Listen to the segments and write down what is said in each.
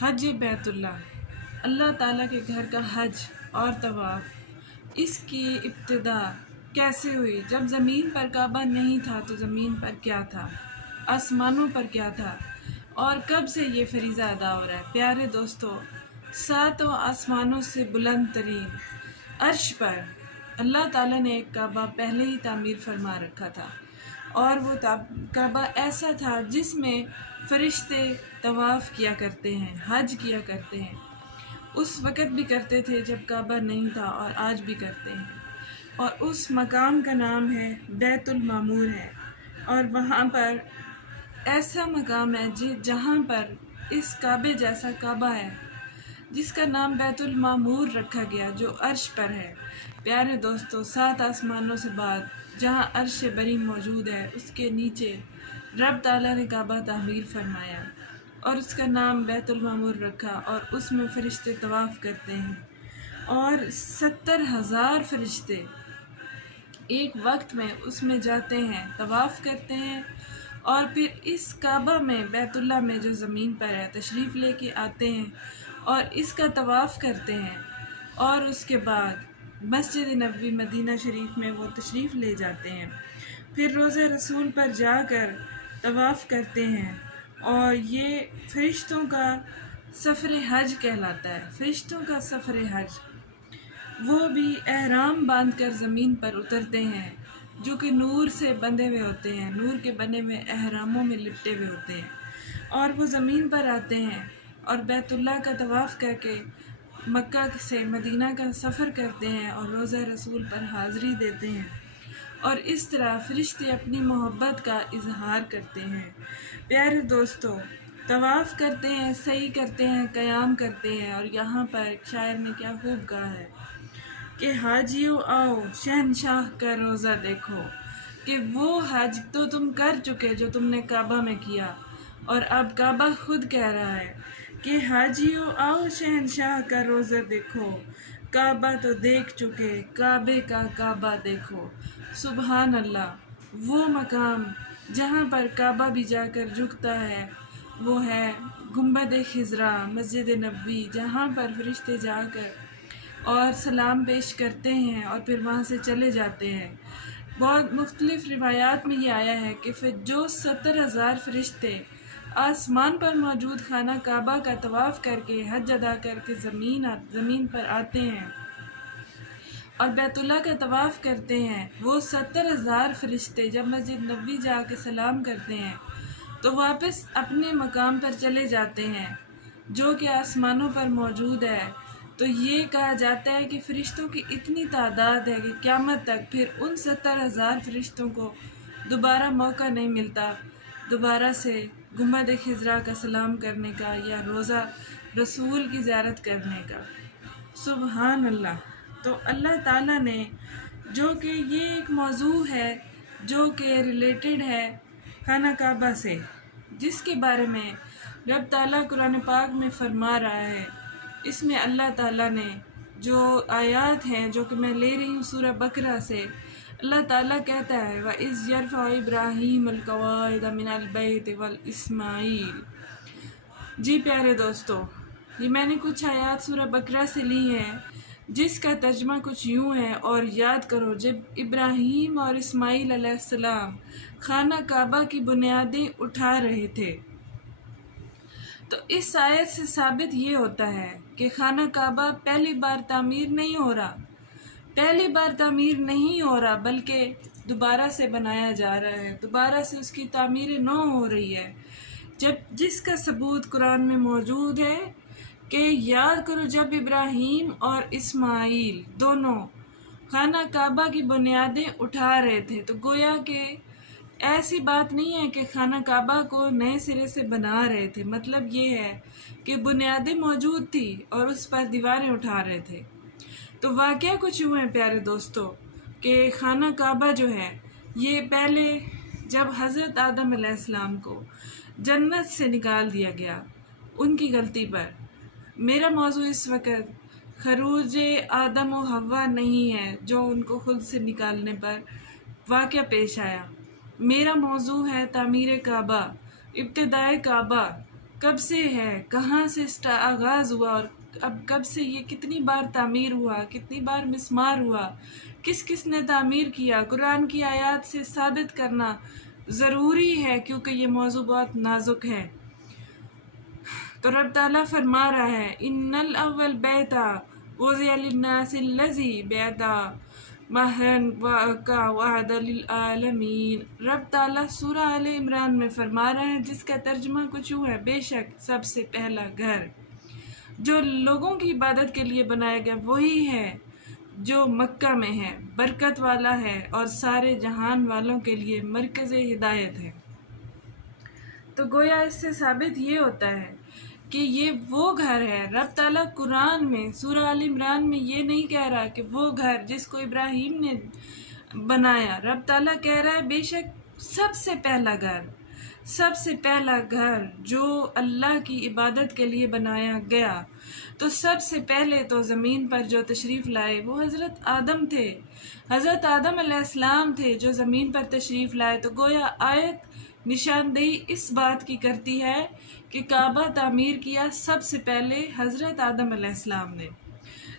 حج بیتullah اللہ تعالیٰ کے گھر کا حج اور طواف، اس کی ابتدا کیسے ہوئی؟ جب زمین پر کعبہ نہیں تھا تو زمین پر کیا تھا، آسمانوں پر کیا تھا، اور کب سے یہ فریضہ ادا ہو رہا ہے؟ پیارے دوستو، ساتوں آسمانوں سے بلند ترین عرش پر اللہ تعالیٰ نے ایک کعبہ پہلے ہی تعمیر فرما رکھا تھا، اور وہ کعبہ ایسا تھا جس میں فرشتے طواف کیا کرتے ہیں، حج کیا کرتے ہیں۔ اس وقت بھی کرتے تھے جب کعبہ نہیں تھا، اور آج بھی کرتے ہیں، اور اس مقام کا نام ہے بیت المعمور ہے۔ اور وہاں پر ایسا مقام ہے جہاں پر اس کعبے جیسا کعبہ ہے جس کا نام بیت المعمور رکھا گیا، جو عرش پر ہے۔ پیارے دوستو، 7 آسمانوں سے بعد جہاں عرش بری موجود ہے، اس کے نیچے رب تعالیٰ نے کعبہ تعمیر فرمایا اور اس کا نام بیت المعمور رکھا، اور اس میں فرشتے طواف کرتے ہیں، اور 70,000 فرشتے ایک وقت میں اس میں جاتے ہیں، طواف کرتے ہیں، اور پھر اس کعبہ میں بیت اللہ میں جو زمین پر ہے تشریف لے کے آتے ہیں اور اس کا طواف کرتے ہیں، اور اس کے بعد مسجد نبوی مدینہ شریف میں وہ تشریف لے جاتے ہیں، پھر روضہ رسول پر جا کر طواف کرتے ہیں، اور یہ فرشتوں کا سفر حج کہلاتا ہے۔ فرشتوں کا سفر حج، وہ بھی احرام باندھ کر زمین پر اترتے ہیں، جو کہ نور سے بندھے ہوئے ہوتے ہیں، نور کے بنے ہوئے احراموں میں لپٹے ہوئے ہوتے ہیں، اور وہ زمین پر آتے ہیں اور بیت اللہ کا طواف کر کے مکہ سے مدینہ کا سفر کرتے ہیں اور روضہ رسول پر حاضری دیتے ہیں، اور اس طرح فرشتے اپنی محبت کا اظہار کرتے ہیں۔ پیارے دوستو، طواف کرتے ہیں، سعی کرتے ہیں، قیام کرتے ہیں، اور یہاں پر ایک شاعر نے کیا خوب کہا ہے کہ حاجیو آؤ شہنشاہ کا روزہ دیکھو، کہ وہ حج تو تم کر چکے جو تم نے کعبہ میں کیا، اور اب کعبہ خود کہہ رہا ہے کہ حاجیو آؤ شہنشاہ کا روزہ دیکھو، کعبہ تو دیکھ چکے، کعبے کا کعبہ دیکھو۔ سبحان اللہ، وہ مقام جہاں پر کعبہ بھی جا کر جھکتا ہے وہ ہے گنبد خضرا، مسجد نبوی، جہاں پر فرشتے جا کر اور سلام پیش کرتے ہیں اور پھر وہاں سے چلے جاتے ہیں۔ بہت مختلف روایات میں یہ آیا ہے کہ پھر جو 70,000 فرشتے آسمان پر موجود خانہ کعبہ کا طواف کر کے حج ادا کر کے زمین پر آتے ہیں اور بیت اللہ کا طواف کرتے ہیں، وہ 70,000 فرشتے جب مسجد نبوی جا کے سلام کرتے ہیں تو واپس اپنے مقام پر چلے جاتے ہیں جو کہ آسمانوں پر موجود ہے۔ تو یہ کہا جاتا ہے کہ فرشتوں کی اتنی تعداد ہے کہ قیامت تک پھر ان 70,000 فرشتوں کو دوبارہ موقع نہیں ملتا دوبارہ سے گنبد خضرا کا سلام کرنے کا یا روضہ رسول کی زیارت کرنے کا۔ سبحان اللہ۔ تو اللہ تعالیٰ نے، جو کہ یہ ایک موضوع ہے جو کہ ریلیٹڈ ہے خانہ کعبہ سے، جس کے بارے میں رب تعالیٰ قرآن پاک میں فرما رہا ہے، اس میں اللہ تعالیٰ نے جو آیات ہیں جو کہ میں لے رہی ہوں سورہ بقرہ سے، اللہ تعالیٰ کہتا ہے وَإِذْ يَرْفَعُ إِبْرَاهِيمُ الْقَوَاعِدَ مِنَ الْبَيْتِ وَالْإِسْمَاعِيلُ۔ جی پیارے دوستو، یہ میں نے کچھ آیات سورہ بقرہ سے لی ہیں جس کا ترجمہ کچھ یوں ہے، اور یاد کرو جب ابراہیم اور اسماعیل علیہ السلام خانہ کعبہ کی بنیادیں اٹھا رہے تھے۔ تو اس آیت سے ثابت یہ ہوتا ہے کہ خانہ کعبہ پہلی بار تعمیر نہیں ہو رہا بلکہ دوبارہ سے بنایا جا رہا ہے، دوبارہ سے اس کی تعمیر نو ہو رہی ہے، جس کا ثبوت قرآن میں موجود ہے کہ یاد کرو جب ابراہیم اور اسماعیل دونوں خانہ کعبہ کی بنیادیں اٹھا رہے تھے، تو گویا کہ ایسی بات نہیں ہے کہ خانہ کعبہ کو نئے سرے سے بنا رہے تھے، مطلب یہ ہے کہ بنیادیں موجود تھی اور اس پر دیواریں اٹھا رہے تھے۔ تو واقعہ کچھ یوں ہے پیارے دوستو کہ خانہ کعبہ جو ہے یہ پہلے جب حضرت آدم علیہ السلام کو جنت سے نکال دیا گیا ان کی غلطی پر، میرا موضوع اس وقت خروج آدم و حوا نہیں ہے جو ان کو خود سے نکالنے پر واقعہ پیش آیا، میرا موضوع ہے تعمیر کعبہ، ابتدائے کعبہ، کب سے ہے، کہاں سے آغاز ہوا، اور اب کب سے یہ کتنی بار تعمیر ہوا، کتنی بار مسمار ہوا، کس کس نے تعمیر کیا، قرآن کی آیات سے ثابت کرنا ضروری ہے کیونکہ یہ موضوع بہت نازک ہے۔ تو رب تعالیٰ فرما رہا ہے ان الاول بیتا وضع للناس الذی بیتا مہرن وعد للعالمین۔ رب تعالیٰ سورہ آل عمران میں فرما رہے ہیں، جس کا ترجمہ کچھ یوں ہے، بے شک سب سے پہلا گھر جو لوگوں کی عبادت کے لیے بنایا گیا وہی ہے جو مکہ میں ہے، برکت والا ہے اور سارے جہان والوں کے لیے مرکز ہدایت ہے۔ تو گویا اس سے ثابت یہ ہوتا ہے کہ یہ وہ گھر ہے۔ رب تعالیٰ قرآن میں سورہ آل عمران میں یہ نہیں کہہ رہا کہ وہ گھر جس کو ابراہیم نے بنایا، رب تعالیٰ کہہ رہا ہے بے شک سب سے پہلا گھر، سب سے پہلا گھر جو اللہ کی عبادت کے لیے بنایا گیا۔ تو سب سے پہلے تو زمین پر جو تشریف لائے وہ حضرت آدم تھے، حضرت آدم علیہ السلام تھے جو زمین پر تشریف لائے۔ تو گویا آیت نشاندہی اس بات کی کرتی ہے کہ کعبہ تعمیر کیا سب سے پہلے حضرت آدم علیہ السلام نے۔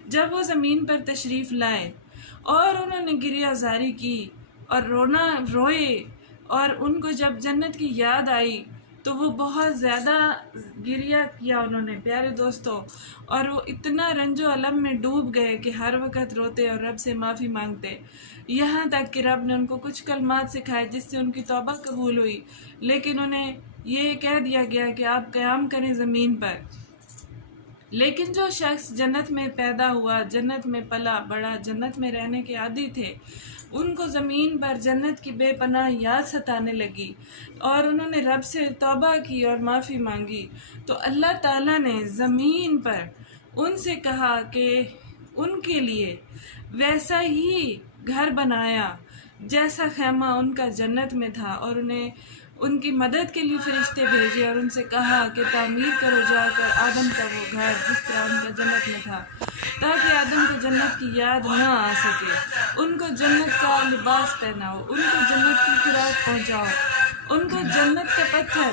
جب وہ زمین پر تشریف لائے اور انہوں نے گریہ زاری کی اور روئے، اور ان کو جب جنت کی یاد آئی تو وہ بہت زیادہ گریہ کیا انہوں نے پیارے دوستو، اور وہ اتنا رنج و الم میں ڈوب گئے کہ ہر وقت روتے اور رب سے معافی مانگتے، یہاں تک کہ رب نے ان کو کچھ کلمات سکھائے جس سے ان کی توبہ قبول ہوئی، لیکن انہیں یہ کہہ دیا گیا کہ آپ قیام کریں زمین پر۔ لیکن جو شخص جنت میں پیدا ہوا، جنت میں پلا بڑا، جنت میں رہنے کے عادی تھے، ان کو زمین پر جنت کی بے پناہ یاد ستانے لگی اور انہوں نے رب سے توبہ کی اور معافی مانگی، تو اللہ تعالیٰ نے زمین پر ان سے کہا کہ ان کے لیے ویسا ہی گھر بنایا جیسا خیمہ ان کا جنت میں تھا، اور انہیں ان کی مدد کے لیے فرشتے بھیجے اور ان سے کہا کہ تعمیر کرو جا کر آدم کا وہ گھر جس طرح ان کا جنت میں تھا، تاکہ آدم کو جنت کی یاد نہ آ سکے۔ ان کو جنت کا لباس پہناؤ، ان کو جنت کی خوراک پہنچاؤ، ان کو جنت کا پتھر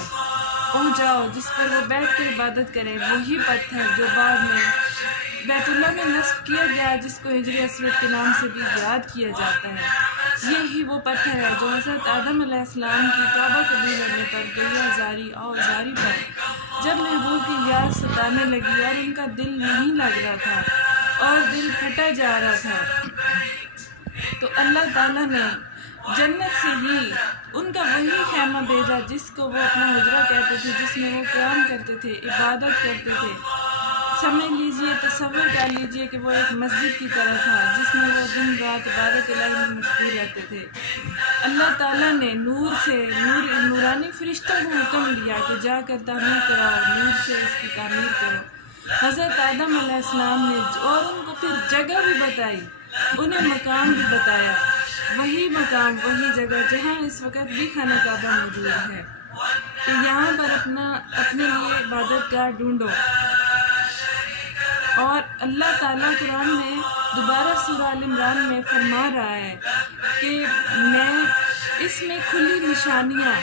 پہنچاؤ جس پر وہ بیٹھ کر عبادت کریں، وہی پتھر جو بعد میں بیت اللہ میں نصب کیا گیا، جس کو حجر اسود کے نام سے بھی یاد کیا جاتا ہے۔ یہی وہ پتھر ہے جو حضرت آدم علیہ السلام کی توبہ قبول ہونے پر گریہ زاری اور زاری پر جب محبوب کی یاد ستانے لگی اور ان کا دل نہیں لگ رہا تھا اور دل پھٹا جا رہا تھا، تو اللہ تعالیٰ نے جنت سے ہی ان کا وہی خیمہ بھیجا جس کو وہ اپنا حجرہ کہتے تھے، جس میں وہ قیام کرتے تھے، عبادت کرتے تھے۔ سمجھ لیجئے، تصور کر لیجئے کہ وہ ایک مسجد کی طرح تھا جس میں وہ دن رات عبادت الہی میں مشغول رہتے تھے۔ اللہ تعالیٰ نے نور سے نورانی فرشتوں کو حکم دیا کہ جا کر تعمیر کراؤ، نور سے اس کی تعمیر کرو۔ حضرت آدم علیہ السلام نے اور ان کو پھر جگہ بھی بتائی، انہیں مقام بھی بتایا، وہی مقام وہی جگہ جہاں اس وقت بھی خانہ کعبہ موجود ہے، کہ یہاں پر اپنے لیے عبادت گاہ ڈھونڈو۔ اور اللہ تعالیٰ قرآن میں دوبارہ سورہ آل عمران میں فرما رہا ہے کہ اس میں کھلی نشانیاں ہیں،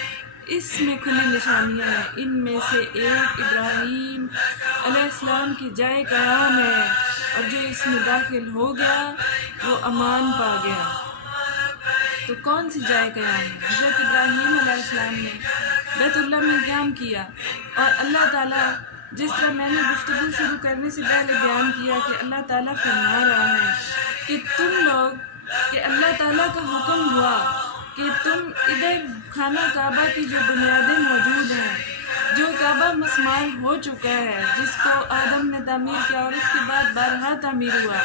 ان میں سے ایک ابراہیم علیہ السلام کی جائے قیام ہے، اور جو اس میں داخل ہو گیا وہ امان پا گیا۔ تو کون سی جائے قیام ہے؟ حضرت ابراہیم علیہ السلام نے بیت اللہ میں قیام کیا، اور اللہ تعالیٰ جس طرح میں نے گفتگو شروع کرنے سے پہلے بیان کیا کہ اللہ تعالیٰ فرما رہا ہے کہ اللہ تعالیٰ کا حکم ہوا کہ تم ادھر خانہ کعبہ کی جو بنیادیں موجود ہیں، جو کعبہ مسمار ہو چکا ہے، جس کو آدم نے تعمیر کیا اور اس کے بعد بارہا تعمیر ہوا،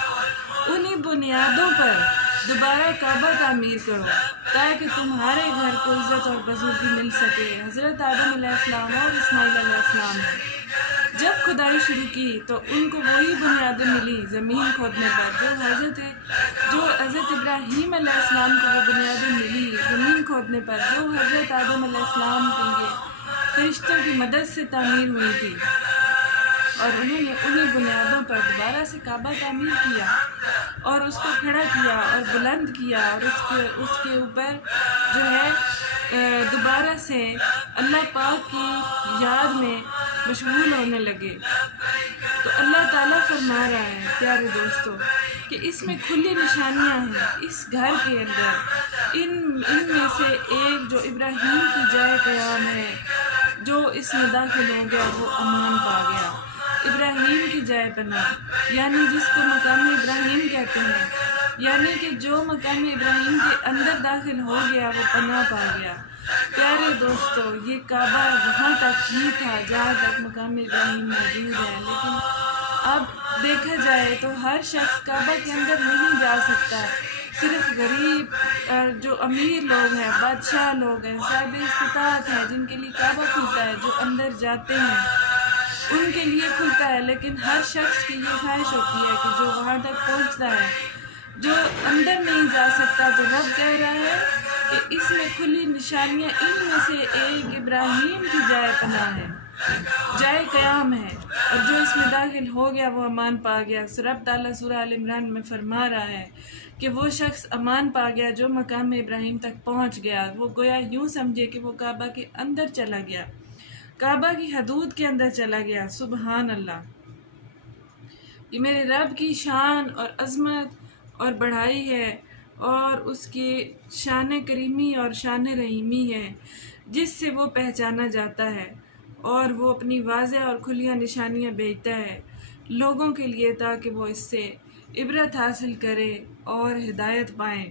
انہی بنیادوں پر دوبارہ کعبہ تعمیر کرو تاکہ تمہارے گھر کو عزت اور بزرگی مل سکے۔ حضرت آدم علیہ السلام اور اسماعیل علیہ السلام نے جب کھدائی شروع کی تو ان کو وہی بنیادیں ملی زمین کھودنے پر جو حضرت ابراہیم علیہ السلام کو وہ بنیادیں ملی زمین کھودنے پر، جو حضرت آدم علیہ السلام کے لیے فرشتوں کی مدد سے تعمیر ہوئی تھی، اور انہوں نے انہی بنیادوں پر دوبارہ سے کعبہ تعمیر کیا اور اس کو کھڑا کیا اور بلند کیا، اور اس کے اوپر جو ہے دوبارہ سے اللہ پاک کی یاد میں مشغول ہونے لگے۔ تو اللہ تعالیٰ فرما رہا ہے پیارے دوستو کہ اس میں کھلی نشانیاں ہیں اس گھر کے اندر۔ ان میں سے ایک جو ابراہیم کی جائے قیام ہے، جو اس میں داخل ہو گیا وہ امان پا گیا۔ ابراہیم کی جائے پناہ یعنی جس کو مقام ابراہیم کہتے ہیں، یعنی کہ جو مقام ابراہیم کے اندر داخل ہو گیا وہ پناہ پا گیا۔ پیارے دوستو، یہ کعبہ وہاں تک ہی تھا جہاں تک مقام ابراہیم موجود ہے، لیکن اب دیکھا جائے تو ہر شخص کعبہ کے اندر نہیں جا سکتا۔ صرف غریب جو امیر لوگ ہیں، بادشاہ لوگ ہیں، صاحب استطاعت ہیں، جن کے لیے کعبہ کھلتا ہے، جو اندر جاتے ہیں ان کے لیے کھلتا ہے۔ لیکن ہر شخص کی یہ خواہش ہوتی ہے کہ جو وہاں تک پہنچتا ہے، جو اندر نہیں جا سکتا، تو رب کہہ رہا ہے کہ اس میں کھلی نشانیاں، ان میں سے ایک ابراہیم کی جائے پناہ ہے، جائے قیام ہے، اور جو اس میں داخل ہو گیا وہ امان پا گیا۔ رب تعالیٰ سورہ آل عمران میں فرما رہا ہے کہ وہ شخص امان پا گیا جو مقام ابراہیم تک پہنچ گیا۔ وہ گویا یوں سمجھے کہ وہ کعبہ کے اندر چلا گیا، کعبہ کی حدود کے اندر چلا گیا۔ سبحان اللہ! یہ میرے رب کی شان اور عظمت اور بڑائی ہے، اور اس کی شان کریمی اور شان رحیمی ہے جس سے وہ پہچانا جاتا ہے، اور وہ اپنی واضح اور کھلیاں نشانیاں بھیجتا ہے لوگوں کے لیے تاکہ وہ اس سے عبرت حاصل کرے اور ہدایت پائیں۔